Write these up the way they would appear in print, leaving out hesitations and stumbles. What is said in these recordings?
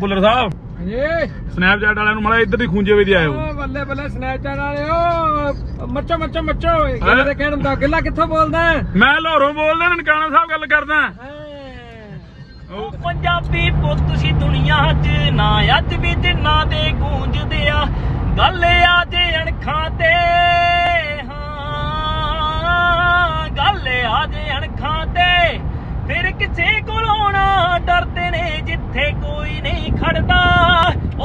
ਭੁੱਲਰ ਸਾਹਿਬ Snapchat ਵਾਲਿਆਂ ਨੂੰ ਮਾੜਾ ਇੱਧਰ ਦੀ ਖੂੰਜੇ ਵੇ ਆਇਓ। ਬੱਲੇ ਬੱਲੇ ਸਨੈਪਚੈਟ ਵਾਲਿਓ ਮੱਚੋ ਮੱਚੋ ਮੱਚੋ ਗੱਲ ਦੇ ਕਹਿਣ ਦਾ ਗਿੱਲਾ ਕਿੱਥੋਂ ਬੋਲਦਾ ਮੈਂ ਲਾਹੌਰੋਂ ਬੋਲਦਾ ਨਨਕਾਣਾ ਸਾਹਿਬ ਗੱਲ ਕਰਦਾ। ਪੰਜਾਬੀ ਪੁੱਤ ਸੀ ਦੁਨੀਆ 'ਚ ਨਾ ਅੱਜ ਵੀ ਜਿੰਨਾ ਦੇ ਗੂੰਜਦੇ ਆ ਗੱਲ ਆ ਜੇ ਅਣਖਾਂ ਤੇ ਹਾਂ ਗੱਲ ਆ ਜੇ ਅਣਖਾਂ ਤੇ ਫਿਰ ਕਿਸੇ ਕੋਲੋਂ ਨਾ ਡਰਦੇ ਨੇ ਜਿੱਥੇ ਕੋਈ ਨਹੀਂ ਖੜਦਾ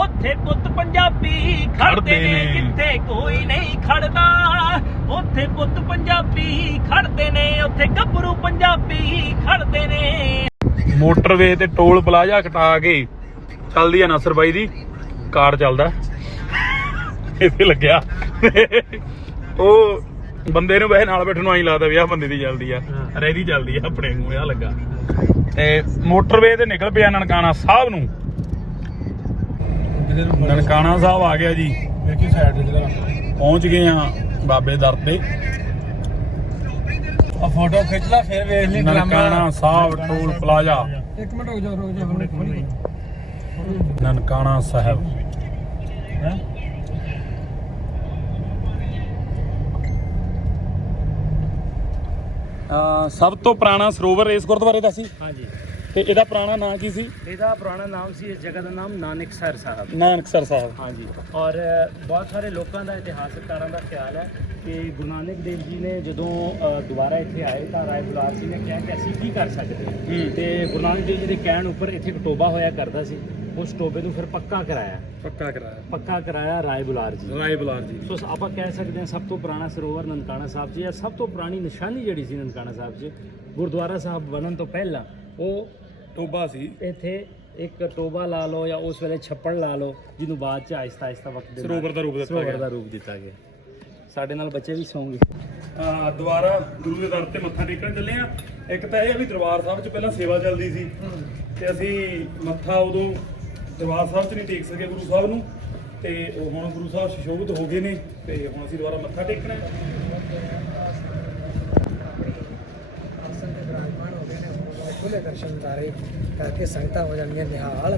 ਉੱਥੇ ਪੁੱਤ ਪੰਜਾਬੀ ਖੜਦੇ ਨੇ ਜਿੱਥੇ ਕੋਈ ਨਹੀਂ ਖੜਦਾ ਉੱਥੇ ਪੁੱਤ ਪੰਜਾਬੀ ਖੜਦੇ ਨੇ ਉੱਥੇ ਗੱਭਰੂ ਪੰਜਾਬੀ ਖੜਦੇ ਨੇ। ਮੋਟਰਵੇ ਤੇ ਟੋਲ ਪਲਾਜ਼ਾ ਕਟਾ ਕੇ ਚੱਲਦੀ ਆ ਨਾਸਰ ਬਾਈ ਦੀ ਕਾਰ ਚੱਲਦਾ ਇੱਥੇ ਲੱਗਿਆ ਉਹ ਬੰਦੇ ਨੂੰ ਵੈਸੇ ਨਾਲ ਬੈਠਣ ਨੂੰ ਆਈ ਲੱਗਦਾ ਵੀ ਆਹ ਬੰਦੇ ਦੀ ਚੱਲਦੀ ਆ ਰੈਦੀ ਚੱਲਦੀ ਆ ਆਪਣੇ ਨੂੰ ਆ ਲੱਗਾ ਤੇ ਮੋਟਰਵੇ ਤੇ ਨਿਕਲ ਪਿਆ ਨਨਕਾਣਾ ਸਾਹਿਬ ਨੂੰ। ਨਨਕਾਣਾ ਸਾਹਿਬ ਆ ਗਿਆ ਜੀ ਪਹੁੰਚ ਗਏ ਆ ਬਾਬੇ ਦਰ ਤੇ। ਫੋਟੋ ਖਿੱਚ ਲਾ ਫਿਰ ਵੇਖ ਲਈ ਨਨਕਾਣਾ ਸਾਹਿਬ ਟੋਲ ਪਲਾਜ਼ਾ। ਇੱਕ ਮਿੰਟ ਰੁਕ ਜਾ ਨਨਕਾਣਾ ਸਾਹਿਬ ਸਭ ਤੋਂ ਪੁਰਾਣਾ ਸਰੋਵਰ ਇਸ ਗੁਰਦੁਆਰੇ ਦਾ ਸੀ। ਹਾਂਜੀ ਤੇ ਇਹਦਾ ਪੁਰਾਣਾ ਨਾਂ ਕੀ ਸੀ? ਇਹਦਾ ਪੁਰਾਣਾ ਨਾਮ ਸੀ ਇਸ ਜਗ੍ਹਾ ਦਾ ਨਾਮ ਨਾਨਕਸਰ ਸਾਹਿਬ। ਨਾਨਕਸਰ ਸਾਹਿਬ। ਹਾਂਜੀ ਔਰ ਬਹੁਤ ਸਾਰੇ ਲੋਕਾਂ ਦਾ ਇਤਿਹਾਸਕਾਰਾਂ ਦਾ ਖਿਆਲ ਹੈ ਕਿ ਗੁਰੂ ਨਾਨਕ ਦੇਵ ਜੀ ਨੇ ਜਦੋਂ ਦੁਬਾਰਾ ਇੱਥੇ ਆਏ ਤਾਂ ਰਾਏ ਬੁਲਾਰ ਜੀ ਨੇ ਕਿਹਾ ਕਿ ਅਸੀਂ ਕੀ ਕਰ ਸਕਦੇ ਹਾਂ ਤੇ ਗੁਰੂ ਨਾਨਕ ਦੇਵ ਜੀ ਦੇ ਕਹਿਣ ਉੱਪਰ ਇੱਥੇ ਇੱਕ ਟੋਬਾ ਹੋਇਆ ਕਰਦਾ ਸੀ। ਉਸ ਟੋਬੇ ਨੂੰ ਫਿਰ ਪੱਕਾ ਕਰਾਇਆ ਰਾਏ ਬੁਲਾਰ ਜੀ। ਸੋ ਆਪਾਂ ਕਹਿ ਸਕਦੇ ਹਾਂ ਸਭ ਤੋਂ ਪੁਰਾਣਾ ਸਰੋਵਰ ਨਨਕਾਣਾ ਸਾਹਿਬ ਜੀ ਹੈ। ਸਭ ਤੋਂ ਪੁਰਾਣੀ ਨਿਸ਼ਾਨੀ ਜਿਹੜੀ ਸੀ ਨਨਕਾਣਾ ਸਾਹਿਬ 'ਚ ਗੁਰਦੁਆਰਾ ਸਾਹਿਬ ਬਣਨ ਤੋਂ ਪਹਿਲਾਂ ਉਹ ਟੋਬਾ ਸੀ। ਇੱਥੇ ਇੱਕ ਟੋਬਾ ਲਾ ਲਓ ਜਾਂ ਉਸ ਵੇਲੇ ਛੱਪੜ ਲਾ ਲਓ ਜਿਹਨੂੰ ਬਾਅਦ 'ਚ ਆਹਿਸਤਾ ਵਕਤ ਦੇ ਸਰੋਵਰ ਦਾ ਰੂਪ ਦਿੱਤਾ ਗਿਆ। ਸਾਡੇ ਨਾਲ ਬੱਚੇ ਵੀ ਸੌਂਗੇ। ਦੁਬਾਰਾ ਗੁਰੂ ਦੇ ਦਰ ਤੇ ਮੱਥਾ ਟੇਕਣ ਚੱਲੇ ਆ। ਇੱਕ ਤਾਂ ਇਹ ਵੀ ਦਰਬਾਰ ਸਾਹਿਬ 'ਚ ਪਹਿਲਾਂ ਸੇਵਾ ਚੱਲਦੀ ਸੀ ਤੇ ਅਸੀਂ ਮੱਥਾ ਉਦੋਂ ਦਰਬਾਰ ਸਾਹਿਬ 'ਚ ਨਹੀਂ ਟੇਕ ਸਕੇ ਗੁਰੂ ਸਾਹਿਬ ਨੂੰ ਤੇ ਹੁਣ ਗੁਰੂ ਸਾਹਿਬ ਸੁਸ਼ੋਭਿਤ ਹੋ ਗਏ ਨੇ ਤੇ ਹੁਣ ਅਸੀਂ ਦੁਬਾਰਾ ਮੱਥਾ ਟੇਕਣਾ ਖੁੱਲੇ ਦਰਸ਼ਨ ਕਰਕੇ ਸੰਗਤਾਂ ਹੋ ਜਾਣਗੀਆਂ ਨਿਹਾਲ।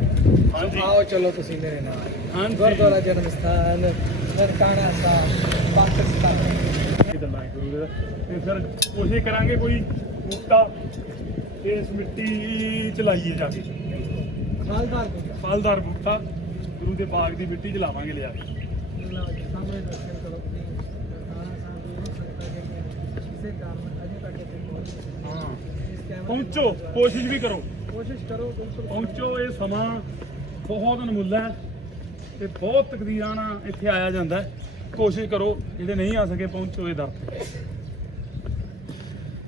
ਆਓ ਚਲੋ ਤੁਸੀਂ ਮੇਰੇ ਨਾਲ ਗੁਰਦੁਆਰਾ ਜਨਮ ਸਥਾਨ ਨਨਕਾਣਾ ਸਾਹਿਬ ਪਾਕਿਸਤਾਨ। ਤੇ ਫਿਰ ਕੋਸ਼ਿਸ਼ ਕਰਾਂਗੇ ਕੋਈ ਬੂਟਾ ਇਸ ਮਿੱਟੀ ਚ ਲਾਈਏ ਜਾ ਕੇ ਫਲਦਾਰ ਬੂਟਾ ਗੁਰੂ ਦੇ ਬਾਗ ਦੀ ਮਿੱਟੀ ਚ ਲਾਵਾਂਗੇ ਲਿਆ ਕੇ। ਸਾਹਮਣੇ ਦਰਸ਼ਨ ਕਰੋ ਨਨਕਾਣਾ ਸਾਹਿਬ ਦੀ ਕਿਸੇ ਕਾਰਨ ਅਜੇ ਤੱਕ ਇੱਥੇ ਪਹੁੰਚੋ ਕੋਸ਼ਿਸ਼ ਵੀ ਕਰੋ ਬਿਲਕੁਲ ਪਹੁੰਚੋ। ਇਹ ਸਮਾਂ ਬਹੁਤ ਅਨਮੁੱਲਾ ਹੈ ਤੇ ਬਹੁਤ ਤਕਦੀਰਾਂ ਨਾਲ ਇੱਥੇ ਆਇਆ ਜਾਂਦਾ ਹੈ। ਕੋਸ਼ਿਸ਼ ਕਰੋ ਜਿਹੜੇ ਨਹੀਂ ਆ ਸਕੇ ਪਹੁੰਚੋ ਇਹ ਦਰ ਤੇ।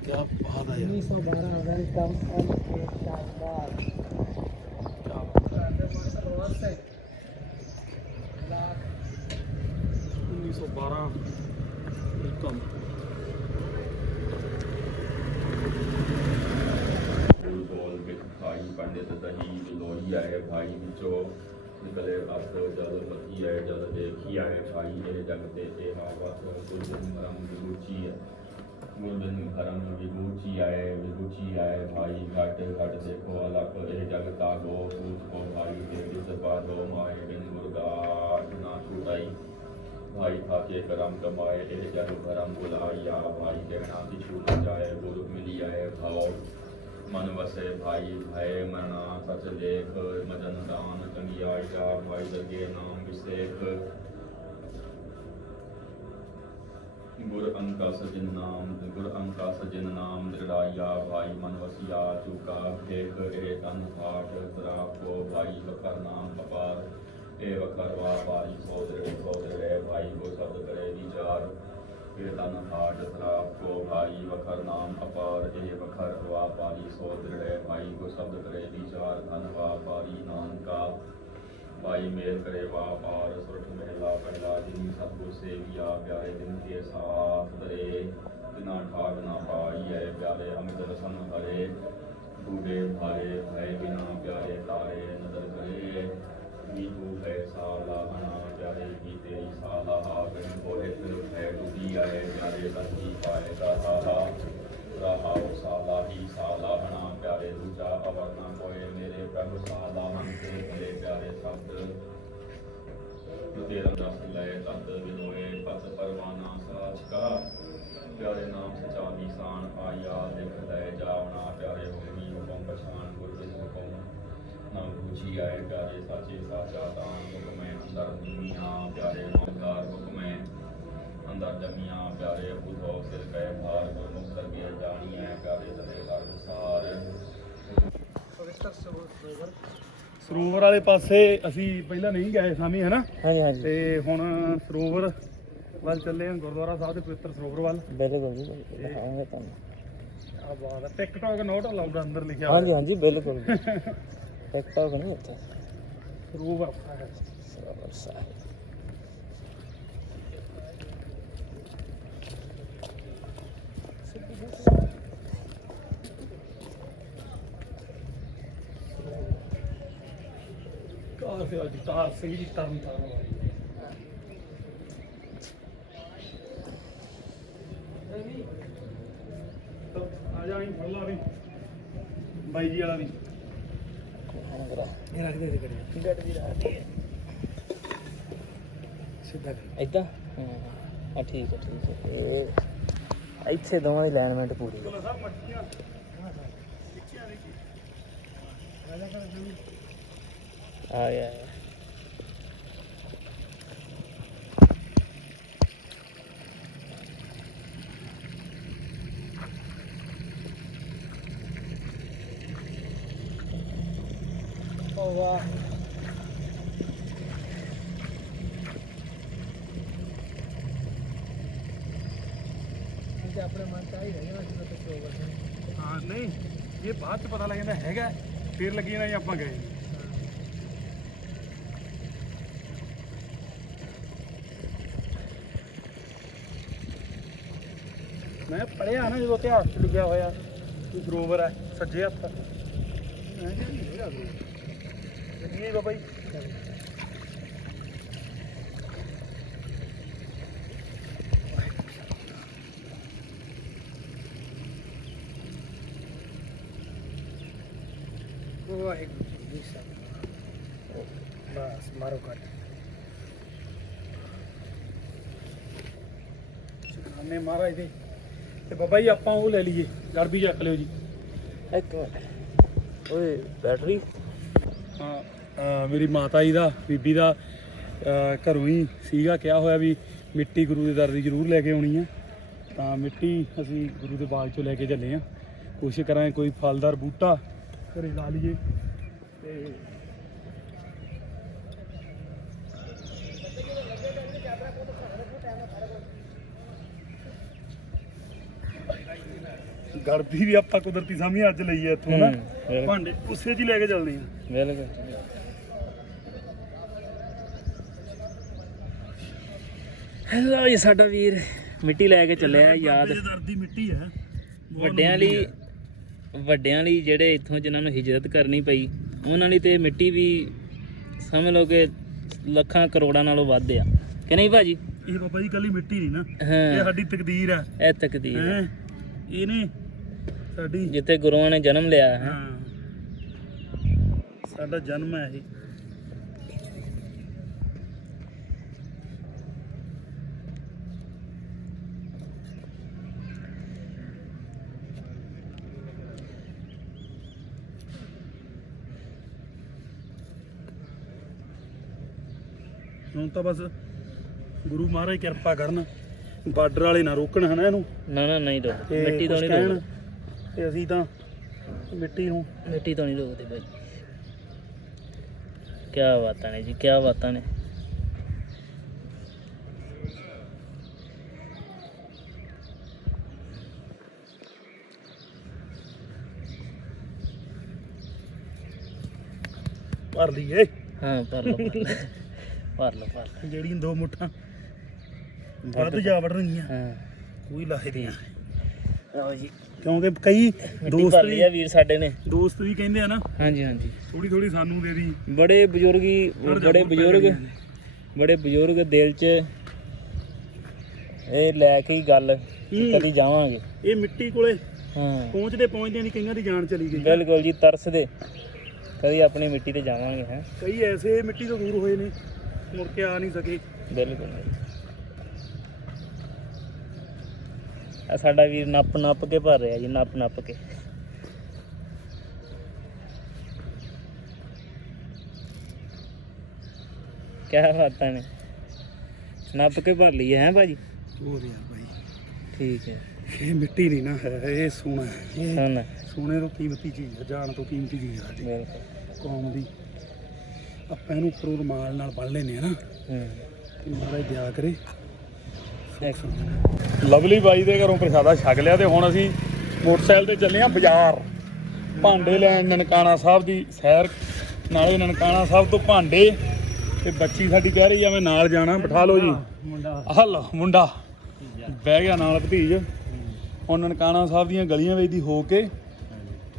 ਕਿਆ ਬਾਤ ਹੈ 1912 ਵੈਲਕਮ ਸ਼ਾਨਦਾਰ 1912 ਵੈਲਕਮ। पंडित दही लोही आए भाई बिचो निकले अस जल पति आए जल देखी आए भाई ये जगते ए हावत गुरबिन मरम विभूची है गुरबिन भरम विभूची आए भाई घट घट देखो अलग ए जगता गो पूछ को भाई देवित बादो माए बिन गुरगाट ना छुटाई भाई खाके करम कमाए ए जग भरम बुलाया भाई कहना की छूट जाए गुरु मिली आए भाव मन वसे भाई भय मरना सच लेख मदन दान चंगियाई भाई लगे नाम विशेख गुर अंका सजिन नाम दृढ़ाया भाई मन वसिया चुका फेख ए तन फाट राप को भाई वखर नाम अपार ए वखर वापारी सोदरे भाई को शब्द करे विचार तन हाट शराब को भाई वखर नाम अपार ए वखर वापारी सो दृढ़ भाई को शब्द करे विचार धन वापारी नानका भाई मेल करे वापार सुरठ महला पहला दिन सतगुर सेविया प्यारे दिन के साथ दरे बिना ठाक ना पाई है प्यारे अमित रसन हरे बूढ़े भारे भय बिना प्यारे तारे नजर करे तू है साला हना प्यारे की तेरी साला बिन बोले फिर है डूबी आए प्यारे लगी पाएगा रहा साला ही साला हना प्यारे दूजा अवर न कोई मेरे प्रभु साला मन से मेरे प्यारे रस लय तत विलोए पत परवाना साच का प्यारे नाम सचा निशान आया लिख लय जावना प्यारे होमी हुकम पछान गुर बिन हुकम ना पूछी आए प्यारे साचे साचा दान हुक्म अंदर दुनिया प्यारे ममदार हुक्म अंदर जमिया प्यारे बुधो सिर कह भार गुरमुख सर्गे जानिए प्यारे तले हर सार ਪਵਿੱਤਰ ਸਰੋਵਰ ਸਰੋਵਰ ਵਾਲੇ ਪਾਸੇ ਅਸੀਂ ਪਹਿਲਾਂ ਨਹੀਂ ਗਏ ਸਾਮੀ ਹੈ ਨਾ ਹਾਂਜੀ ਹਾਂਜੀ ਤੇ ਹੁਣ ਸਰੋਵਰ ਵੱਲ ਚੱਲੇ ਹਾਂ, ਗੁਰਦੁਆਰਾ ਸਾਹਿਬ ਦੇ ਪਵਿੱਤਰ ਸਰੋਵਰ ਵੱਲ। ਬਿਲਕੁਲ ਜੀ ਦਿਖਾਵਾਂਗੇ ਤੁਹਾਨੂੰ। ਆ ਬਾਤ ਹੈ, ਟਿਕਟੌਕ ਨੋਟ ਅਲਾਉਡ ਅੰਦਰ ਲਿਖਿਆ ਹਾਂਜੀ ਹਾਂਜੀ ਬਿਲਕੁਲ ਟਿਕਟੌਕ ਨਹੀਂ ਉੱਥੇ ਸਰੋਵਰ ਸਰੋਵਰ ਸਾਹਿਬ। ਕਾਰ ਸੇ ਅੱਜ ਤਾਰ ਸਿੰਘ ਜੀ ਤਰਨ ਤਾਰਨ ਵਾਲੀ ਆ ਜਾ ਅਸੀਂ ਫੜ ਲਾ ਵੀ ਬਾਈ ਜੀ ਵਾਲਾ ਵੀ ਇਹ ਰੱਖ ਦੇ ਦੇ ਕਰੀ ਗੱਡੀ ਰਾਤੀ ਸਿੱਧਾ ਕਰ ਇਦਾਂ ਹਾਂ ਠੀਕ ਹੈ ਇਹ ਇੱਥੇ ਦੋਵਾਂ ਦੀ ਅਲਾਈਨਮੈਂਟ ਪੂਰੀ ਹੈ। ਸਰ ਮੱਛੀਆਂ ਆ ਗਿਆ ਓ ਵਾਹ ਤੇ ਆਪਣੇ ਮਨ ਚ ਆਈ ਰਹੀ ਨਾ ਜਦੋਂ ਤੇ ਸਰੋਵਰ ਹੈ। ਹਾਂ ਨਹੀਂ ਇਹ ਬਾਅਦ ਚ ਪਤਾ ਲੱਗ ਜਾਂਦਾ ਹੈਗਾ, ਫਿਰ ਲੱਗੀ ਜਾਂਦਾ ਜੀ ਆਪਾਂ ਗਏ। ਮੈਂ ਪੜਿਆ ਨਾ ਜਦੋਂ ਇਤਿਹਾਸ ਚ ਲਿਖਿਆ ਹੋਇਆ ਕਿ ਸਰੋਵਰ ਹੈ ਸੱਜੇ ਹੱਥ, ਮੈਂ ਕਿਹਾ ਨਹੀਂ ਹੈਗਾ ਸਰੋਵਰ। ਜੀ ਬਾਬਾ ਜੀ ਵਾਹਿਗੁਰੂ ਜੀ ਦੀ ਸਤਿ ਬਸ ਮਾਰੋ ਕੱਟ ਸ਼ੁਕਰਾਨੇ ਮਹਾਰਾਜ ਦੇ। ਤੇ ਬਾਬਾ ਜੀ ਆਪਾਂ ਉਹ ਲੈ ਲਈਏ, ਗੜਬੀ ਚੱਕ ਲਿਓ ਜੀ। ਇੱਕ ਮਿੰਟ ਓਏ ਬੈਟਰੀ ਹਾਂ ਮੇਰੀ ਮਾਤਾ ਜੀ ਦਾ ਬੀਬੀ ਦਾ ਘਰੋਂ ਹੀ ਸੀਗਾ ਕਿਹਾ ਹੋਇਆ ਵੀ ਮਿੱਟੀ ਗੁਰੂ ਦੇ ਦਰ ਦੀ ਜ਼ਰੂਰ ਲੈ ਕੇ ਆਉਣੀ ਆ, ਤਾਂ ਮਿੱਟੀ ਅਸੀਂ ਗੁਰੂ ਦੇ ਬਾਗ ਚੋਂ ਲੈ ਕੇ ਚੱਲੇ ਆ। ਕੋਸ਼ਿਸ਼ ਕਰਾਂਗੇ ਕੋਈ ਫਲਦਾਰ ਬੂਟਾ ਘਰੇ ਲਾ ਲਈਏ। ਤੇ ਗੜਬੀ ਵੀ ਆਪਾਂ ਕੁਦਰਤੀ ਸਾਹਮਣੇ ਅੱਜ ਲਈਏ ਇੱਥੋਂ ਨਾ, ਭਾਂਡੇ ਉਸੇ 'ਚ ਹੀ ਲੈ ਕੇ ਚੱਲਦੇ ਆ। ਬਿਲਕੁਲ ਹੈਲੋ ਜੀ ਸਾਡਾ ਵੀਰ ਮਿੱਟੀ ਲੈ ਕੇ ਚੱਲਿਆ ਯਾਦ ਬਾਬੇ ਦੇ ਦਰ ਦੀ ਮਿੱਟੀ ਹੈ ਵੱਡਿਆਂ ਲਈ ਜਿਹੜੇ ਇੱਥੋਂ ਜਿਨ੍ਹਾਂ ਨੂੰ ਹਿਜਰਤ ਕਰਨੀ ਪਈ ਉਹਨਾਂ ਲਈ ਤੇ ਮਿੱਟੀ ਵੀ ਸਮਝ ਲਓ ਕਿ ਲੱਖਾਂ ਕਰੋੜਾਂ ਨਾਲੋਂ ਵੱਧ ਆ ਕਿ ਨਹੀਂ ਭਾਜੀ। ਇਹ ਬਾਬਾ ਜੀ ਕੱਲੀ ਮਿੱਟੀ ਨਹੀਂ ਨਾ, ਹਾਂ ਇਹ ਸਾਡੀ ਤਕਦੀਰ ਹੈ। ਇਹ ਤਕਦੀਰ ਹੈ। ਹੈਂ ਇਹਨੇ ਸਾਡੀ ਜਿੱਥੇ ਗੁਰੂਆਂ ਨੇ ਜਨਮ ਲਿਆ ਹੈ। ਹਾਂ ਸਾਡਾ ਜਨਮ ਹੈ ਇਹ। ਹੁਣ ਤਾਂ ਬਸ ਗੁਰੂ ਮਹਾਰਾਜ ਕਿਰਪਾ ਕਰਨ, ਬਾਰਡਰ ਵਾਲੇ ਨਾ ਰੋਕਣ ਹਨਾ ਇਹਨੂੰ, ਨਾ ਨਹੀਂ ਰੋਕ ਤੇ ਮਿੱਟੀ ਤੋਂ ਕੁਛ ਨਹੀਂ ਕਹਿਣ, ਰੋਕਦੇ। ਤੇ ਅਸੀਂ ਤਾਂ ਮਿੱਟੀ ਨੂੰ ਮਿੱਟੀ ਤੋਂ ਨਹੀਂ ਰੋਕਦੇ ਭਾਈ। ਕੀ ਬਾਤਾਂ ਨੇ ਜੀ, ਕੀ ਬਾਤਾਂ ਨੇ। ਭਰ ਲਈਏ ਹਾਂ ਭਰ ਲਓ ਭਰ ਲਓ ਜਿਹੜੀਆਂ ਦੋ ਮੁੱਠਾਂ ਵੱਧ ਜਾ ਵੜਨਗੀਆਂ ਹਾਂ ਕੋਈ ਲਾਹੇ ਦੀਆਂ, ਲਓ ਜੀ ਕਿਉਂਕਿ ਕਈ ਦੋਸਤ ਦੋਸਤ ਲਈ ਆ ਵੀਰ ਸਾਡੇ ਨੇ। ਦੋਸਤ ਵੀ ਕਹਿੰਦੇ ਆ ਨਾ ਹਾਂਜੀ ਹਾਂਜੀ ਥੋੜੀ ਥੋੜੀ ਸਾਨੂੰ ਦੇ ਦੀ। ਬੜੇ ਬਜ਼ੁਰਗੀ ਬੜੇ ਬਜ਼ੁਰਗ ਦਿਲ 'ਚ ਇਹ ਲੈ ਕੇ ਹੀ ਗੱਲ ਕਦੀ ਜਾਵਾਂਗੇ। ਇਹ ਮਿੱਟੀ ਕੋਲੇ ਹਾਂ ਪਹੁੰਚਦੇ ਨਹੀਂ ਕਈਆਂ ਦੀ ਜਾਨ ਚਲੀ ਗਈ। ਬਿਲਕੁਲ ਜੀ ਤਰਸਦੇ ਕਦੀ ਆਪਣੀ ਮਿੱਟੀ ਤੇ ਜਾਵਾਂਗੇ ਹੈ। ਕਈ ਐਸੇ ਮਿੱਟੀ ਤੋਂ ਦੂਰ ਹੋਏ ਨੇ ਮੁੜ ਕੇ ਆ ਨਹੀਂ ਸਕੇ। ਬਿਲਕੁਲ ਆ ਸਾਡਾ ਵੀਰ ਨੱਪ ਨੱਪ ਕੇ ਭਰ ਰਿਹਾ ਜੀ, ਨੱਪ ਨੱਪ ਕੇ। ਕਿਆ ਬਾਤਾਂ ਨੇ, ਨੱਪ ਕੇ ਭਰ ਲਈ ਹੈ ਭਾਜੀ। ਹੋਰ ਯਾਰ ਬਾਈ ਠੀਕ ਹੈ, ਇਹ ਮਿੱਟੀ ਨਹੀਂ ਨਾ ਹੈ, ਇਹ ਸੋਨਾ ਹੈ। ਸੁਣ ਸੋਨੇ ਤੋਂ ਕੀਮਤੀ ਚੀਜ਼ ਹੈ, ਜਾਨ ਤੋਂ ਕੀਮਤੀ ਚੀਜ਼ ਹੈ ਸਾਡੀ ਬਿਲਕੁਲ। ਕੌਮ ਦੀ। ਆਪਾਂ ਇਹਨੂੰ ਉੱਪਰੋਂ ਰੁਮਾਲ ਨਾਲ ਬੰਨ੍ਹ ਲੈਂਦੇ ਆ ਨਾ, ਕਿ ਮਹਾਰਾਜ ਦਿਆ ਕਰੇ। ਲਵਲੀ ਬਾਈ ਦੇ ਘਰੋਂ ਪ੍ਰਸ਼ਾਦਾ ਛਕ ਲਿਆ ਤੇ ਹੁਣ ਅਸੀਂ ਮੋਟਰਸਾਈਕਲ ਤੇ ਚੱਲੇ ਆ ਬਾਜ਼ਾਰ, ਭਾਂਡੇ ਲੈਣ ਨਨਕਾਣਾ ਸਾਹਿਬ ਦੀ ਸੈਰ, ਨਾਲੇ ਨਨਕਾਣਾ ਸਾਹਿਬ ਤੋਂ ਭਾਂਡੇ। ਤੇ ਬੱਚੀ ਸਾਡੀ ਕਹਿ ਰਹੀ ਆ ਮੈਂ ਨਾਲ ਜਾਣਾ, ਬਿਠਾ ਲਓ ਜੀ। ਮੁੰਡਾ ਹਲ ਮੁੰਡਾ ਬਹਿ ਗਿਆ ਨਾਲ ਭਤੀਜ। ਹੁਣ ਨਨਕਾਣਾ ਸਾਹਿਬ ਦੀਆਂ ਗਲੀਆਂ ਵਿੱਚ ਦੀ ਹੋ ਕੇ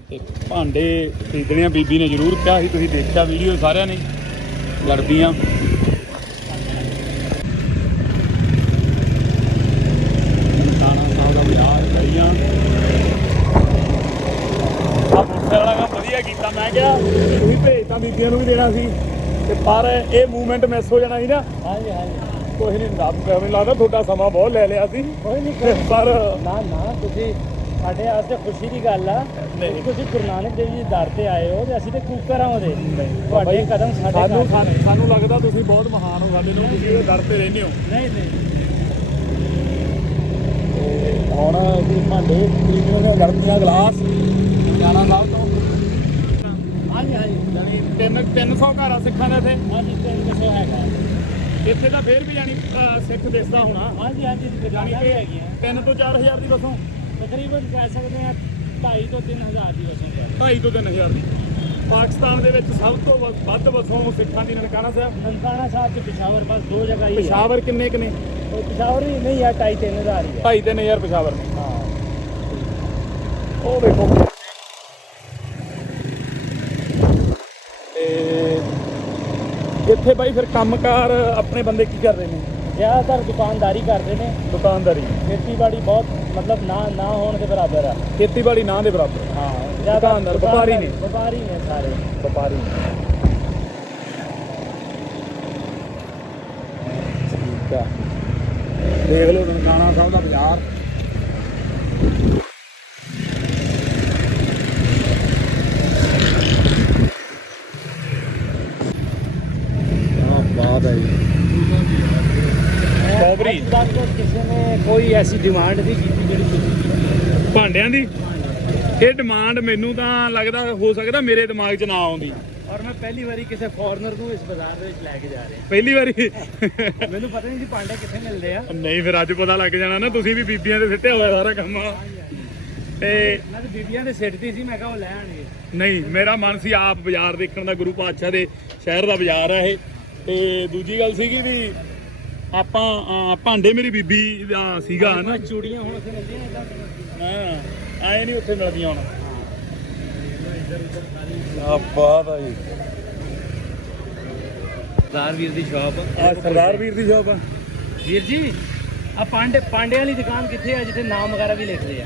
ਤੇ ਭਾਂਡੇ ਖਰੀਦਣੇ ਆ। ਬੀਬੀ ਨੇ ਜ਼ਰੂਰ ਕਿਹਾ ਸੀ, ਤੁਸੀਂ ਦੇਖਿਆ ਵੀਡੀਓ ਸਾਰਿਆਂ ਨੇ, ਲੜਦੀਆਂ। ਨਨਕਾਣਾ ਸਾਹਿਬ ਦਾ ਬਾਜ਼ਾਰ ਗਲੀਆਂ। ਆ ਮੋਟਰਸਾਈਕਲ ਵਾਲਾ ਕੰਮ ਵਧੀਆ ਕੀਤਾ। ਮੈਂ ਕਿਹਾ ਤੁਸੀਂ ਭੇਜ ਤਾਂ ਬੀਬੀਆਂ ਨੂੰ ਵੀ ਦੇਣਾ ਸੀ, ਤੇ ਪਰ ਇਹ ਮੂਵਮੈਂਟ ਮਿਸ ਹੋ ਜਾਣਾ ਸੀ ਨਾ। ਹਾਂਜੀ ਹਾਂਜੀ, ਕੁਛ ਨਹੀਂ, ਰੱਬ ਮੈਨੂੰ ਲੱਗਦਾ ਤੁਹਾਡਾ ਸਮਾਂ ਬਹੁਤ ਲੈ ਲਿਆ ਸੀ। ਕੋਈ ਨਹੀਂ ਪਰ ਨਾ ਨਾ, ਤੁਸੀਂ ਸਾਡੇ ਵਾਸਤੇ ਖੁਸ਼ੀ ਦੀ ਗੱਲ ਆ। ਨਹੀਂ। ਤੁਸੀਂ ਗੁਰੂ ਨਾਨਕ ਦੇਵ ਜੀ ਦੇ ਦਰ ਤੇ ਆਏ ਹੋ ਤੇ ਅਸੀਂ ਤੇ ਕੂਕਰ ਆਵਾਂ ਦੇ ਤੁਹਾਡੇ ਕਦਮ ਸਾਡੇ ਸਾਨੂੰ ਲੱਗਦਾ ਤੁਸੀਂ ਬਹੁਤ ਮਹਾਨ ਹੋ ਸਾਡੇ ਨੂੰ, ਤੁਸੀਂ ਇਹਦੇ ਦਰ ਤੇ ਰਹਿੰਦੇ ਹੋ। ਨਹੀਂ ਨਹੀਂ, ਹੁਣ ਅਸੀਂ ਭਾਂਡੇ ਖਰੀਦਣੇ ਗਰਮੀਆਂ ਗਲਾਸ ਜਾਣਾ ਸਾਹਿਬ ਤੋਂ। ਹਾਂਜੀ ਹਾਂਜੀ ਯਾਨੀ 300 ਘਰ ਆ ਸਿੱਖਾਂ ਦੇ ਇੱਥੇ। ਹਾਂਜੀ, 300 ਹੈਗਾ ਇੱਥੇ ਤਾਂ ਫੇਰ ਵੀ ਯਾਨੀ ਸਿੱਖ ਦਿਸਦਾ ਹੋਣਾ। ਹਾਂਜੀ ਹਾਂਜੀ, ਜਾਣੀ ਜਾਣੀ ਕਿ ਹੈਗੀਆਂ 3 ਤੋਂ 4000 ਦੀ ਵਸੋਂ, ਤਕਰੀਬਨ ਕਹਿ ਸਕਦੇ ਆ 2.5 ਤੋਂ 3000 ਦੀ ਵਸੋਂ ਹੈ। 2.5 ਤੋਂ 3000 ਦੀ। ਪਾਕਿਸਤਾਨ ਦੇ ਵਿੱਚ ਸਭ ਤੋਂ ਵੱਧ ਵਸੋਂ ਸਿੱਖਾਂ ਦੀ ਨਨਕਾਣਾ ਸਾਹਿਬ। ਨਨਕਾਣਾ ਸਾਹਿਬ ਤੇ ਪਿਸ਼ਾਵਰ, ਬਸ ਦੋ ਜਗ੍ਹਾ ਹੀ ਹੈ। ਪਿਸ਼ਾਵਰ ਕਿੰਨੇ ਕੁ ਨੇ? ਉਹ ਪਿਸ਼ਾਵਰ ਹੀ ਨਹੀਂ ਆ, 2.5-3000 ਹੀ ਹੈ। 2.5-3000 ਪਿਸ਼ਾਵਰ ਨੇ। ਹਾਂ, ਉਹ ਵੇਖੋ। ਤੇ ਇੱਥੇ ਬਾਈ ਫਿਰ ਕੰਮਕਾਰ ਆਪਣੇ ਬੰਦੇ ਕੀ ਕਰ ਰਹੇ ਨੇ? ਜ਼ਿਆਦਾਤਰ ਦੁਕਾਨਦਾਰੀ ਕਰਦੇ ਨੇ। ਦੁਕਾਨਦਾਰੀ, ਖੇਤੀਬਾੜੀ ਬਹੁਤ ਮਤਲਬ ਨਾ ਹੋਣ ਦੇ ਬਰਾਬਰ ਆ। ਖੇਤੀਬਾੜੀ ਨਾ ਦੇ ਬਰਾਬਰ। ਹਾਂ, ਦੁਕਾਨਦਾਰ, ਵਪਾਰੀ ਨੇ। ਵਪਾਰੀ ਨੇ ਸਾਰੇ ਵਪਾਰੀ। ਠੀਕ ਆ, ਦੇਖ ਲਓ ਨਨਕਾਣਾ ਸਾਹਿਬ ਦਾ ਬਾਜ਼ਾਰ। ਬਾਤ ਹੈ ਜੀ। ਸਟ੍ਰਾਬੇਰੀ ਅੱਜ ਤੱਕ ਕਿਸੇ ਨੇ ਕੋਈ ਐਸੀ ਡਿਮਾਂਡ ਨਹੀਂ ਕੀਤੀ ਜਿਹੜੀ ਤੁਸੀਂ ਭਾਂਡਿਆਂ ਦੀ। ਇਹ ਡਿਮਾਂਡ ਮੈਨੂੰ ਤਾਂ ਲੱਗਦਾ ਹੋ ਸਕਦਾ ਮੇਰੇ ਦਿਮਾਗ 'ਚ ਨਾ ਆਉਂਦੀ। ਔਰ ਮੈਂ ਪਹਿਲੀ ਵਾਰੀ ਕਿਸੇ ਫੋਰਨਰ ਨੂੰ ਇਸ ਬਾਜ਼ਾਰ ਦੇ ਵਿੱਚ ਲੈ ਕੇ ਜਾ ਰਿਹਾ। ਪਹਿਲੀ ਵਾਰੀ ਮੈਨੂੰ ਪਤਾ ਨਹੀਂ ਸੀ ਭਾਂਡੇ ਕਿੱਥੇ ਮਿਲਦੇ ਆ। ਨਹੀਂ, ਫਿਰ ਅੱਜ ਪਤਾ ਲੱਗ ਜਾਣਾ ਨਾ। ਤੁਸੀਂ ਵੀ ਬੀਬੀਆਂ ਦੇ ਸਿੱਟਿਆ ਹੋਇਆ ਸਾਰਾ ਕੰਮ। ਤੇ ਮੈਂ ਤਾਂ ਬੀਬੀਆਂ ਦੇ ਸਿੱਟਦੀ ਸੀ, ਮੈਂ ਕਿਹਾ ਉਹ ਲੈ ਆਣਗੇ। ਨਹੀਂ, ਮੇਰਾ ਮਨ ਸੀ ਆਪ ਬਾਜ਼ਾਰ ਦੇਖਣ ਦਾ। ਗੁਰੂ ਪਾਤਸ਼ਾਹ ਦੇ ਸ਼ਹਿਰ ਦਾ ਬਾਜ਼ਾਰ ਆ ਇਹ। ਤੇ ਦੂਜੀ ਗੱਲ ਸੀਗੀ ਵੀ ਆਪਾਂ ਭਾਂਡੇ ਮੇਰੀ ਬੀਬੀ ਦਾ ਸੀਗਾ ਨਾ। ਚੂੜੀਆਂ ਹੁਣ ਉੱਥੇ ਮਿਲਦੀਆਂ ਇਦਾਂ ਹਾਂ, ਆਏ ਨਹੀਂ ਉੱਥੇ ਮਿਲਦੀਆਂ ਹੁਣ। ਆ ਬਾਤ ਆ ਜੀ। ਸਰਦਾਰ ਵੀਰ ਦੀ ਸ਼ਾਪ ਆ ਸਰਦਾਰ ਵੀਰ ਦੀ ਸ਼ਾਪ ਆ। ਵੀਰ ਜੀ, ਆ ਪਾਂਡੇ ਵਾਲੀ ਦੁਕਾਨ ਕਿੱਥੇ ਆ ਜਿੱਥੇ ਨਾਮ ਵਗੈਰਾ ਵੀ ਲਿਖਦੇ ਆ?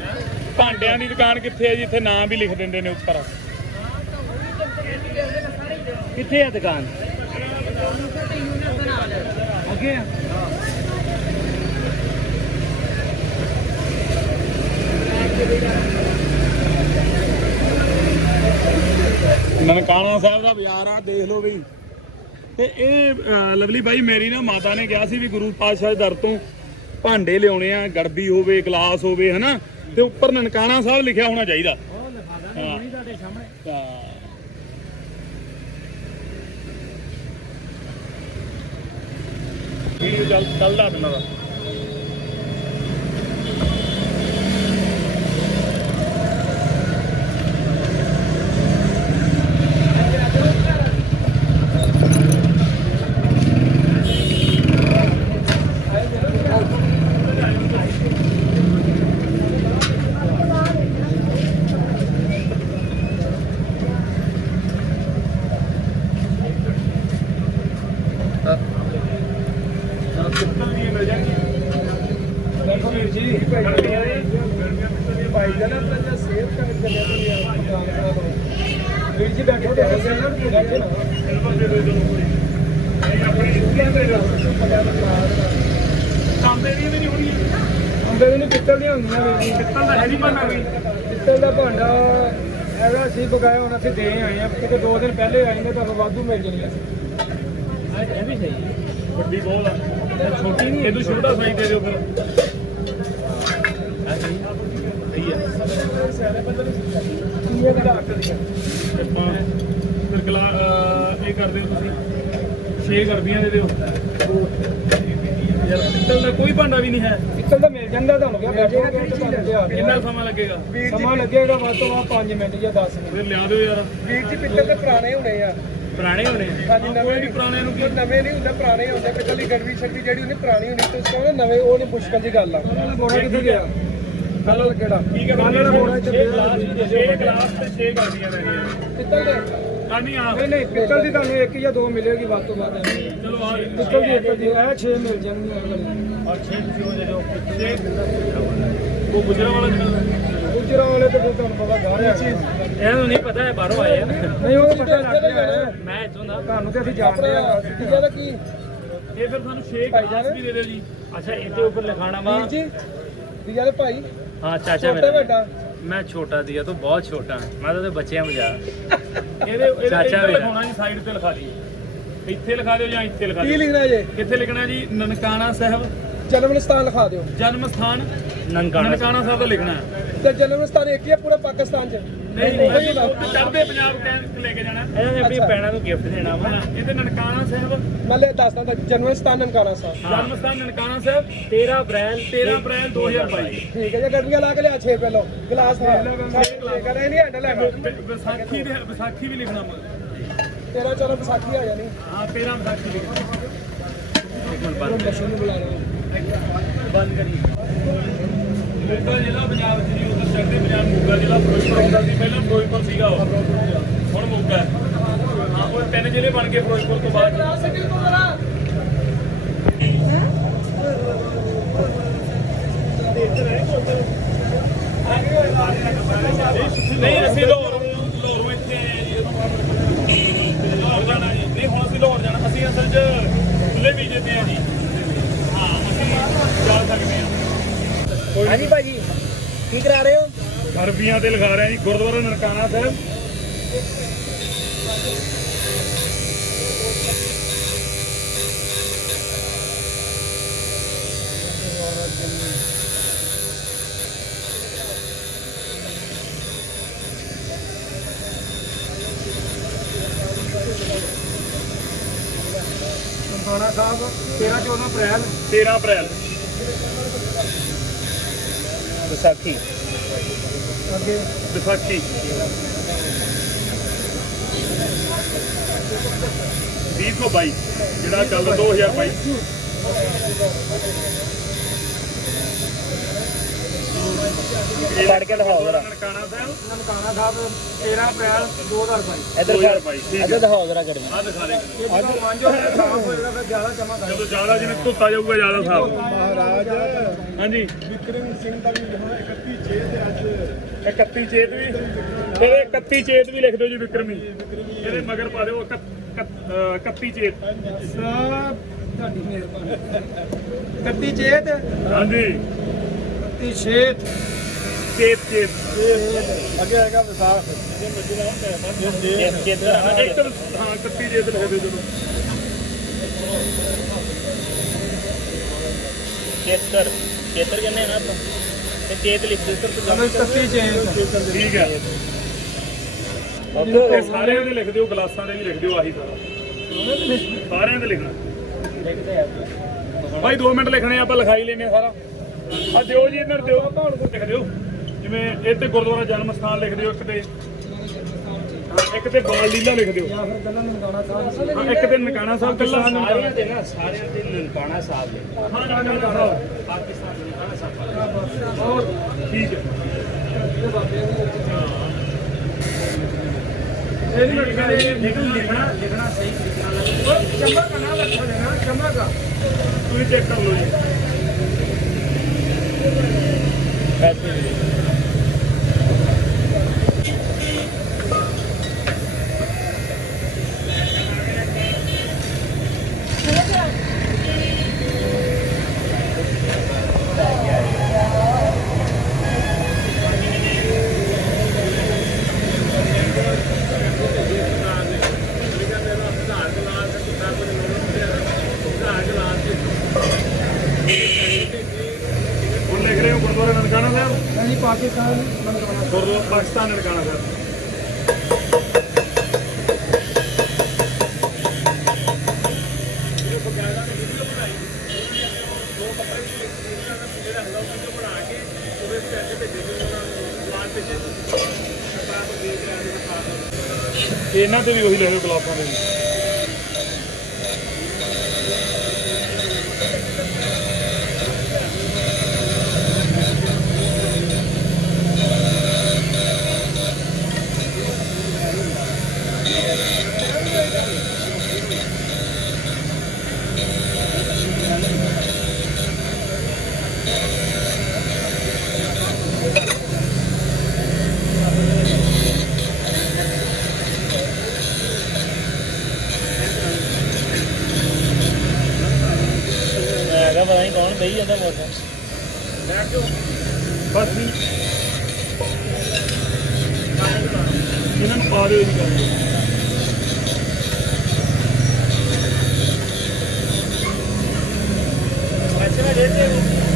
ਭਾਂਡਿਆਂ ਦੀ ਦੁਕਾਨ ਕਿੱਥੇ ਹੈ ਜੀ? ਇੱਥੇ ਨਾਂ ਵੀ ਲਿਖ ਦਿੰਦੇ ਨੇ ਉੱਪਰ। ਕਿੱਥੇ ਆ ਦੁਕਾਨ? ਅੱਗੇ ਆ। ਨਨਕਾਣਾ ਸਾਹਿਬ ਦਾ ਬਾਜ਼ਾਰ ਆ, ਦੇਖ ਲਓ ਵੀ। ਤੇ ਇਹ ਲਵਲੀ ਬਾਈ, ਮੇਰੀ ਨਾ ਮਾਤਾ ਨੇ ਕਿਹਾ ਸੀ ਵੀ ਗੁਰੂ ਪਾਤਸ਼ਾਹ ਦੇ ਦਰ ਤੋਂ ਭਾਂਡੇ ਲਿਆਉਣੇ ਆ, ਗੜਬੀ ਹੋਵੇ, ਗਲਾਸ ਹੋਵੇ, ਹਨਾ, ਤੇ ਉੱਪਰ ਨਨਕਾਣਾ ਸਾਹਿਬ ਲਿਖਿਆ ਹੋਣਾ ਚਾਹੀਦਾ। ਉਹ ਲਿਖਾ ਦਾਂਗੇ ਹੁਣੀ ਤੁਹਾਡੇ ਸਾਹਮਣੇ। ਵੀਡੀਓ ਚੱਲਦਾ ਇਹਨਾਂ ਦਾ। ਵੀਰ ਜੀ ਬੈਠੋ ਤੇ ਬੈਠੇ ਨਾ। ਦੀਆਂ ਵੀ ਨਹੀਂ ਹੋਣੀਆਂ। ਅੰਬੇ ਵੀ ਨਹੀਂ ਪਿੱਤਲ ਦੀਆਂ ਹੁੰਦੀਆਂ ਵੀ ਪਿੱਤਲ ਦਾ ਹੈ ਨਹੀਂ ਭਾਂਡਾ ਵੀ। ਪਿੱਤਲ ਦਾ ਭਾਂਡਾ ਹੈਗਾ ਸੀ ਬਗਾਇਆ, ਹੁਣ ਅਸੀਂ ਦੇ ਆਏ ਆ, ਕਿਤੇ 2 ਦਿਨ ਪਹਿਲੇ ਆਏ ਨੇ, ਤੁਹਾਨੂੰ ਵਾਧੂ ਮਿਲ ਜਾਣੀਆਂ ਸੀ। ਇਹ ਵੀ ਸਹੀ ਵੱਡੀ ਬਹੁਤ ਆ, ਛੋਟੀ ਨਹੀਂ। ਇਹਨੂੰ ਛੋਟਾ ਸਾਈਜ਼ ਦੇ ਦਿਓ ਫਿਰ। ਸਹੀ ਹੈ। ਕੀ ਇਹਦਾ ਅੱਕ ਦੀਆਂ ਆਪਾਂ ਫਿਰ ਇਹ ਕਰ ਦਿਓ ਤੁਸੀਂ 6 ਗਰਬੀਆਂ ਦੇ ਦਿਓ। ਯਾਰ ਪਿੱਤਲ ਦਾ ਕੋਈ ਭਾਂਡਾ ਵੀ ਨਹੀਂ ਹੈ। ਪਿੱਤਲ ਦਾ ਮਿਲ ਜਾਂਦਾ ਤੁਹਾਨੂੰ, ਕਿਹਾ ਬੈਠੋਗੇ ਤੇ ਤੁਹਾਨੂੰ ਲਿਆ ਦਿਓ। ਕਿੰਨਾ ਸਮਾਂ ਲੱਗੇਗਾ? ਸਮਾਂ ਲੱਗੇਗਾ ਵੱਧ ਤੋਂ ਵੱਧ 5 ਮਿੰਟ ਜਾਂ 10 ਮਿੰਟ। ਫਿਰ ਲਿਆ ਦਿਓ ਯਾਰ। ਵੀਰ ਜੀ ਪਿੱਤਲ ਦੇ ਪੁਰਾਣੇ ਹੋਣੇ ਆ। ਪੁਰਾਣੇ ਹੋਣੇ ਆ। ਹਾਂਜੀ ਕੋਈ ਨਵੇਂ ਨਹੀਂ, ਪੁਰਾਣਿਆਂ ਨੂੰ ਕੀ। ਨਵੇਂ ਨਹੀਂ ਹੁੰਦੇ, ਪੁਰਾਣੇ ਹੁੰਦੇ। ਪਿੱਤਲ ਦੀ ਗੜਵੀ ਛੱਡੀ ਜਿਹੜੀ ਉਹਨੇ ਪੁਰਾਣੀ ਹੁੰਦੀ, ਤੁਸੀਂ ਕਹਿੰਦੇ ਨਵੇਂ, ਉਹ ਨਹੀਂ ਮੁਸ਼ਕਲ ਦੀ ਗੱਲ ਆ। ਬੋੜਾ ਕਿੱਥੇ ਗਿਆ ਕੱਲ ਕਿਹੜਾ ਠੀਕ ਹੈ ਕੱਲ ਵਾਲਾ ਬੋੜਾ ਇੱਥੇ ਪਿਆ। 6 ਗਲਾਸ ਤੇ 6 ਗਰਬੀਆਂ ਰਹਿਣੀਆਂ। ਪਿੱਤਲ ਦੇ ਕਾਨੀ ਆ ਨਹੀਂ ਪਿੱਤਲ ਦੀ ਤੁਹਾਨੂੰ 1 ਜਾਂ 2 ਮਿਲੇਗੀ ਵੱਧ ਤੋਂ ਵੱਧ। ਚਲੋ ਆ ਪਿੱਤਲ ਦੀ 1 ਦੀ ਇਹ 6 ਮਿਲ ਜਾਣਗੀਆਂ। ਔਰ 6 ਤੁਸੀਂ ਉਹ ਦੇ ਦਿਓ। ਉਹ ਗੁਜਰਾ ਵਾਲਾ ਜਿਹੜਾ ਗੁਜਰਾਂ ਵਾਲੇ ਤੇ ਫਿਰ ਤੁਹਾਨੂੰ ਪਤਾ ਗਾਹ ਰਿਹਾ। ਇਹਨੂੰ ਨਹੀਂ ਪਤਾ ਹੈ ਬਾਹਰੋਂ ਆਏ ਆ। ਨਹੀਂ ਉਹ ਪਤਾ ਲੱਗ ਗਿਆ ਮੈਂ ਇੱਥੋਂ ਦਾ। ਤੁਹਾਨੂੰ ਤੇ ਅਸੀਂ ਜਾਣਦੇ ਆ। ਤੀਜਾ ਦਾ ਕੀ ਇਹ ਫਿਰ ਤੁਹਾਨੂੰ 6 ਗਲਾਸ ਵੀ ਦੇ ਦਿਓ ਜੀ। ਅੱਛਾ ਇਹਦੇ ਉੱਪਰ ਲਿਖਾਣਾ ਵਾ। ਵੀਰ ਜੀ ਤੀਜਾ ਦੇ ਭਾਈ ਹਾਂ ਚਾਚਾ ਛੋਟਾ ਮੇਰਾ। ਵੱਡਾ ਮੈਂ ਛੋਟਾ ਦੀਆ ਤੂੰ ਬਹੁਤ ਛੋਟਾ। ਮੈਂ ਤਾਂ ਬੱਚਿਆਂ ਮਜਾ। ਇਹਦੇ ਚਾਚਾ ਮੇਰਾ। ਲਿਖਾਉਣਾ ਜੀ, ਸਾਈਡ ਤੇ ਲਿਖਾ ਦਿਓ। ਇੱਥੇ ਲਿਖਾ ਦਿਓ ਜਾਂ ਇੱਥੇ ਲਿਖਾ ਕੀ ਦਿਓ। ਲਿਖਣਾ ਜੇ? ਕਿੱਥੇ ਲਿਖਣਾ ਜੀ? ਨਨਕਾਣਾ ਸਾਹਿਬ ਜਨਮ ਸਥਾਨ ਲਿਖਾ ਦਿਓ। ਜਨਮ ਸਥਾਨ ਨਨਕਾਣਾ। ਨਨਕਾਣਾ ਸਾਹਿਬ ਦਾ ਲਿਖਣਾ ਹੈ। ਤੇ ਜਨਮ ਸਥਾਨ ਇੱਕ ਹੀ ਆ ਪੂਰੇ ਪਾਕਿਸਤਾਨ 'ਚ? ਨਹੀਂ ਅਸੀਂ ਉੱਥੇ ਚੜ੍ਹਦੇ ਪੰਜਾਬ ਕੈਂਪ ਲੈ ਕੇ ਜਾਣਾ। ਇਹਨਾਂ ਨੇ ਆਪਣੀ ਭੈਣਾਂ ਨੂੰ ਗਿਫਟ ਦੇਣਾ ਵਾ। ਇਹਦੇ ਨਨਕਾਣਾ ਸਾਹਿਬ ਮੈਂ ਲੈ ਦੱਸਦਾ ਤਾਂ ਜਨਮ ਸਥਾਨ ਨਨਕਾਣਾ ਸਾਹਿਬ। ਜਨਮ ਸਥਾਨ ਨਨਕਾਣਾ ਸਾਹਿਬ 13 ਅਪ੍ਰੈਲ 13 ਅਪ੍ਰੈਲ 2022। ਠੀਕ ਹੈ ਜੀ, ਗਰਮੀਆਂ ਲਾ ਕੇ ਲਿਆ 6 ਪਹਿਲੋਂ ਗਲਾਸ ਦਾ ਕਰੇ ਨਹੀਂ ਹੈਂਡਲ ਹੈਗਾ। ਵਿਸਾਖੀ ਵੀ ਲਿਖਣਾ ਮਗਰ। 13 14 ਵਿਸਾਖੀ ਆ ਜਾਣੀ। ਹਾਂ 13 ਵਿਸਾਖੀ ਲਿਖਣਾ। ਇੱਕ ਮਿੰਟ ਉਹ ਮਸ਼ਹੂਰ ਨੂੰ ਬੁਲਾ ਰਹੇ ਬੰਦ ਕਰੀ। ਮੋਗਾ ਜ਼ਿਲ੍ਹਾ ਪੰਜਾਬ ਚ ਜੀ, ਉਧਰ ਚੜ੍ਹਦੇ ਪੰਜਾਬ ਮੋਗਾ ਜ਼ਿਲ੍ਹਾ ਫਿਰੋਜ਼ਪੁਰ ਹੁੰਦਾ ਸੀ ਪਹਿਲਾਂ। ਫਿਰੋਜ਼ਪੁਰ ਸੀਗਾ ਉਹ, ਹੁਣ ਮੋਗਾ ਹੈ। ਹਾਂ ਉਹ 3 ਜ਼ਿਲ੍ਹੇ ਬਣ ਗਏ ਫਿਰੋਜ਼ਪੁਰ ਤੋਂ ਬਾਅਦ। ਨਹੀਂ ਅਸੀਂ ਲਾਹੌਰੋਂ ਇੱਥੇ ਆਏ ਆ ਜੀ। ਲਾਹੌਰ ਜਾਣਾ ਜੀ। ਨਹੀਂ ਹੁਣ ਅਸੀਂ ਲਾਹੌਰ ਜਾਣਾ। ਅਸੀਂ ਅਸਲ 'ਚ ਖੁੱਲੇ ਵੀਜ਼ੇ ਤੇ ਆ ਜੀ। ਹਾਂ ਅਸੀਂ ਜਾ ਸਕਦੇ ਹਾਂ। ਹਾਂਜੀ ਭਾਜੀ ਕੀ ਕਰਾ ਰਹੇ ਹੋ? ਗਰਬੀਆਂ ਤੇ ਲਿਖਾ ਰਹੇ ਆ ਜੀ, ਗੁਰਦੁਆਰਾ ਨਨਕਾਣਾ ਸਾਹਿਬ। ਨਨਕਾਣਾ ਸਾਹਿਬ 13 14 ਅਪ੍ਰੈਲ 13 ਅਪ੍ਰੈਲ ਵਿਸਾਖੀ। ਅੱਗੇ ਵਿਸਾਖੀ 2022 ਜਿਹੜਾ ਚੱਲਦਾ 2022। ਪੜ ਕੇ ਦਿਖਾਓ ਜਰਾ। ਨਨਕਾਣਾ ਸਾਹਿਬ ਨਨਕਾਣਾ ਸਾਹਿਬ 13 ਅਪ੍ਰੈਲ 2022। ਇੱਧਰ 2022 ਠੀਕ ਇੱਧਰ ਹੈ। ਦਿਖਾਓ ਜਰਾ ਗੜਵੀ। ਆਹ ਦਿਖਾ ਦੇ। ਜਦੋਂ ਮੰਜੋ ਸਾਫ ਹੋ ਜਾਏਗਾ ਫਿਰ ਜ਼ਿਆਦਾ ਚਮਕ ਆਏਗੀ। ਜਦੋਂ ਜ਼ਿਆਦਾ ਜਿਵੇਂ ਧੁੱਤਾ ਜਾਊਗਾ ਜ਼ਿਆਦਾ ਸਾਫ। ਮਹਾਰਾਜ ਹਾਂਜੀ ਵਿਕਰਮ ਸਿੰਘ ਦਾ ਵੀ ਹੁਣ 31 ਚੇਤ ਅੱਜ 31 ਚੇਤ ਵੀ। ਇਹਦੇ 31 ਚੇਤ ਵੀ ਲਿਖ ਦਿਓ ਜੀ ਵਿਕਰਮੀ। ਇਹਦੇ ਮਗਰ ਪਾ ਦਿਓ 31 ਚੇਤ। ਸਭ ਤੁਹਾਡੀ ਮਿਹਰਬਾਨੀ। 31 ਚੇਤ ਹਾਂਜੀ 31 ਚੇਤ ਚੇਤ ਅੱਗੇ ਆਏਗਾ ਵਿਸਾਖ। ਚੇਤਰ ਹਾਂ 31 ਚੇਤ ਲਿਖ ਦਿਓ ਜਦੋਂ। ਚੇਤਰ ਚੇਤਰ ਕਹਿੰਦੇ ਆ ਨਾ ਆਪਾਂ। ਤੇ ਚੇਤ ਲਿਖ ਦਿਓ ਸਰ। ਚਲੋ 31 ਚੇਤ ਠੀਕ ਹੈ। ਇਹ ਸਾਰਿਆਂ ਦੇ ਲਿਖ ਦਿਓ, ਗਲਾਸਾਂ ਦੇ ਵੀ ਲਿਖ ਦਿਓ। ਆਹੀ ਸਾਰਾ ਸਾਰਿਆਂ ਦੇ ਲਿਖਣਾ। ਲਿਖਦੇ ਆ ਭਾਈ 2 ਮਿੰਟ ਲਿਖਣੇ ਆਪਾਂ, ਲਿਖਾਈ ਲੈਨੇ ਸਾਰਾ। ਆ ਦਿਓ ਜੀ ਇਹਨਾਂ ਨੂੰ ਦਿਓ, ਤੁਹਾਨੂੰ ਲਿਖ ਦਿਓ। ਜਿਵੇਂ ਇਹ ਤੇ ਗੁਰਦੁਆਰਾ ਜਨਮ ਸਥਾਨ ਲਿਖ ਦਿਓ ਇੱਕ ਤੇ। ਇੱਕ ਤੇ ਬਾਲ ਲੀਲਾ ਲਿਖ ਦਿਓ। ਜਾਂ ਫਿਰ ਕੱਲਾ ਨਨਕਾਣਾ ਸਾਹਿਬ। ਹਾਂ, ਇੱਕ ਤੇ ਨਨਕਾਣਾ ਸਾਹਿਬ ਕੱਲਾ। ਸਾਰਿਆਂ ਦੇ ਨਾ ਸਾਰਿਆਂ ਦੇ ਨਨਕਾਣਾ ਸਾਹਿਬ ਦੇ। ਹਾਂ ਨਨਕਾਣਾ ਸਾਹਿਬ ਪਾਕਿਸਤਾਨ ਦੇ ਨਨਕਾਣਾ ਸਾਹਿਬ। ਹੋਰ ਠੀਕ ਹੈ। ਇਹ ਨਹੀਂ ਲਿਖਣਾ ਲਿਖਣਾ ਸਹੀ ਤਰੀਕੇ ਨਾਲ ਲਿਖਣਾ। ਚਮਕ ਦਾ ਨਾਮ ਰੱਖੋ ਦੇਣਾ ਚਮਕ ਦਾ। ਤੁਸੀਂ ਚੈੱਕ ਕਰ ਲਓ ਜੀ। ਪੈਸੇ ਵੀ पाकिस्तान ननकाना ਗੁਰਦੁਆਰਾ ਪਾਕਿਸਤਾਨ ਨਨਕਾਣਾ ਸਾਹਿਬ। ਇਹਨਾਂ ਤੇ ਵੀ ਉਹੀ ਲਿਖੇ ਗੁਲਾਬਾਂ ਦੇ ਵੀ। ਹੈਗਾ ਪਤਾ ਨਹੀਂ ਕੌਣ ਬਈ ਜਾਂਦਾ ਮੋਟਰ ਬਸ ਨਹੀਂ ਇਹਨਾਂ ਨੂੰ ਪਾ ਦਿਓ ਇਹਦੀ ਗੱਲ।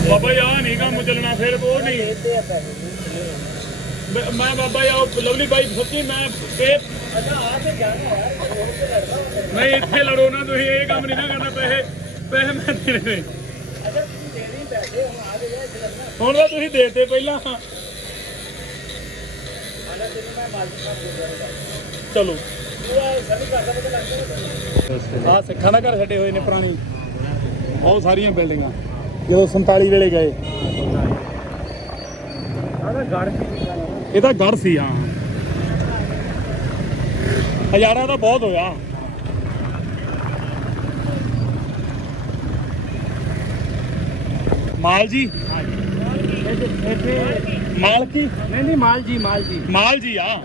ਬਾਬਾ ਜੀ ਆਹ ਨਹੀਂ ਕੰਮ ਚੱਲਣਾ ਫਿਰ ਉਹ ਨਹੀਂ ਮੈਂ ਬਾਬਾ ਜੀ ਆਹ ਲਵਲੀ ਬਾਈ ਸੱਚੀ ਮੈਂ ਨਹੀਂ ਇੱਥੇ ਲੜੋ ਨਾ ਤੁਸੀਂ ਇਹ ਕੰਮ ਨਹੀਂ ਨਾ ਕਰਨਾ ਪੈਸੇ ਮੈਂ ਦੇਣੇ ਨੇ ਹੁਣ ਤਾਂ ਤੁਸੀਂ ਦੇਤੇ ਪਹਿਲਾਂ ਚਲੋ ਆ ਸਿੱਖਾਂ ਦਾ ਘਰ ਛੱਡੇ ਹੋਏ ਨੇ ਪੁਰਾਣੀ ਬਹੁਤ ਸਾਰੀਆਂ ਬਿਲਡਿੰਗਾਂ ਜਦੋਂ 47 ਵੇਲੇ ਗਏ ਇਹਦਾ ਗੜ ਸੀ ਹਾਂ ਹਜ਼ਾਰਾਂ ਦਾ ਬਹੁਤ ਹੋਇਆ ਮਾਲ ਜੀ ਮਾਲ ਕੀ ਨਹੀਂ ਮਾਲ ਜੀ ਮਾਲ ਜੀ ਆ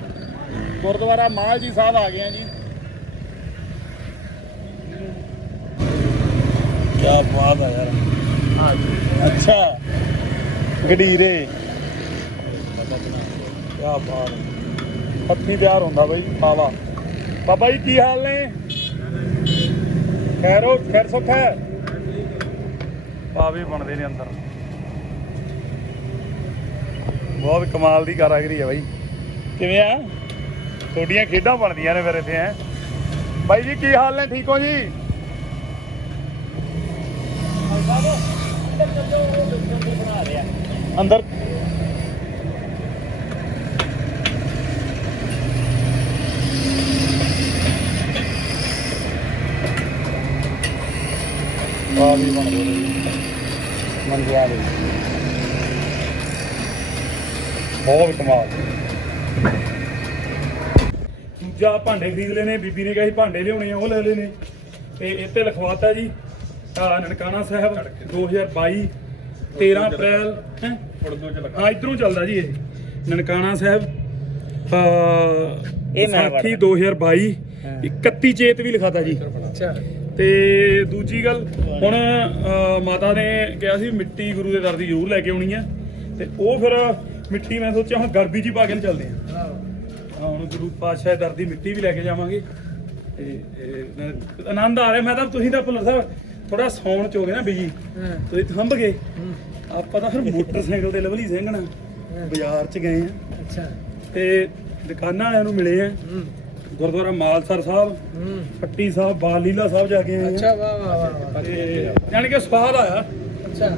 ਗੁਰਦੁਆਰਾ ਮਾਲ ਜੀ ਸਾਹਿਬ ਆ ਗਏ ਆ ਜੀ ਕੀ ਬਾਤ ਆ ਯਾਰ ਅੱਛਾ ਗੜੀਰੇ ਕੀ ਬਾਤ ਹੱਥੀਂ ਤਿਆਰ ਹੁੰਦਾ ਬਾਈ ਪਾਵਾ ਬਾਬਾ ਜੀ ਕੀ ਹਾਲ ਨੇ ਖੈਰ ਸੁੱਖ ਹੈ ਪਾਵੇ ਬਣਦੇ ਨੇ ਅੰਦਰ ਬਹੁਤ ਕਮਾਲ ਦੀ ਕਾਰਾਗਰੀ ਹੈ ਬਾਈ ਕਿਵੇਂ ਆ ਤੁਹਾਡੀਆਂ ਖੇਡਾਂ ਬਣਦੀਆਂ ਨੇ ਫਿਰ ਇੱਥੇ ਹੈ ਬਾਈ ਜੀ ਕੀ ਹਾਲ ਨੇ ਠੀਕ ਹੋ ਜੀ ਅੰਦਰ ਆ ਵੀ ਬਣ ਗਏ ਮੰਗਿਆ ਦੇ ਬਹੁਤ ਕਮਾਲ ਦੂਜਾ ਭਾਂਡੇ ਖਰੀਦ ਲੈਣੇ ਬੀਬੀ ਨੇ ਕਿਹਾ ਸੀ ਭਾਂਡੇ ਲਿਆਉਣੇ ਆ ਉਹ ਲੈ ਲੈਣੇ ਤੇ ਇੱਥੇ ਲਿਖਵਾਤਾ ਜੀ ਨਨਕਾਣਾ ਸਾਹਿਬ 2022 13 ਅਪ੍ਰੈਲ ਹੈ ਹਾਂ ਇਧਰੋਂ ਚੱਲਦਾ ਜੀ ਇਹ ਨਨਕਾਣਾ ਸਾਹਿਬ ਇਹ ਵਿਸਾਖੀ 2022 31 ਚੇਤ ਵੀ ਲਿਖਾਤਾ ਜੀ अच्छा ਤੇ ਦੂਜੀ ਗੱਲ ਹੁਣ ਮਾਤਾ ਨੇ ਕਿਹਾ ਸੀ ਮਿੱਟੀ ਗੁਰੂ ਦੇ ਦਰ ਦੀ ਜ਼ਰੂਰ ਲੈ ਕੇ ਆਉਣੀ ਆ ਤੇ ਉਹ ਫਿਰ ਮਿੱਟੀ ਮੈਂ ਸੋਚਿਆ ਹੁਣ ਗਰਬੀ ਜੀ ਪਾ ਕੇ ਚੱਲਦੇ ਆ ਹੁਣ ਗੁਰੂ ਪਾਤਸ਼ਾਹ ਦਰ ਦੀ ਮਿੱਟੀ ਵੀ ਲੈ ਕੇ ਜਾਵਾਂਗੇ ਤੇ ਆਨੰਦ ਆ ਰਿਹਾ ਮੈਂ ਤਾਂ ਤੁਸੀਂ ਤਾਂ ਭੁੱਲਰ ਸਾਹਿਬ ਥੋੜਾ ਸੌਣ ਚ ਹੋ ਗਏ ਨਾ ਬਿਜੀ ਤੁਸੀਂ ਥੰਬ ਗਏ ਆਪਾਂ ਤਾਂ ਫਿਰ ਮੋਟਰਸਾਈਕਲ ਤੇ ਲਵਲੀ ਸਿੰਘ ਨਾਲ ਬਾਜ਼ਾਰ ਚ ਗਏ ਆ अच्छा ਤੇ ਦੁਕਾਨਾਂ ਵਾਲਿਆਂ ਨੂੰ ਮਿਲੇ ਆ ਗੁਰਦੁਆਰਾ ਮਾਲਸਰ ਸਾਹਿਬ ਪੱਟੀ ਸਾਹਿਬ ਬਾਲ ਲੀਲਾ ਸਾਹਿਬ ਜਾ ਕੇ ਆਏ अच्छा वाह वाह वाह ਯਾਨੀ ਕਿ ਸਵਾਦ ਆਇਆ अच्छा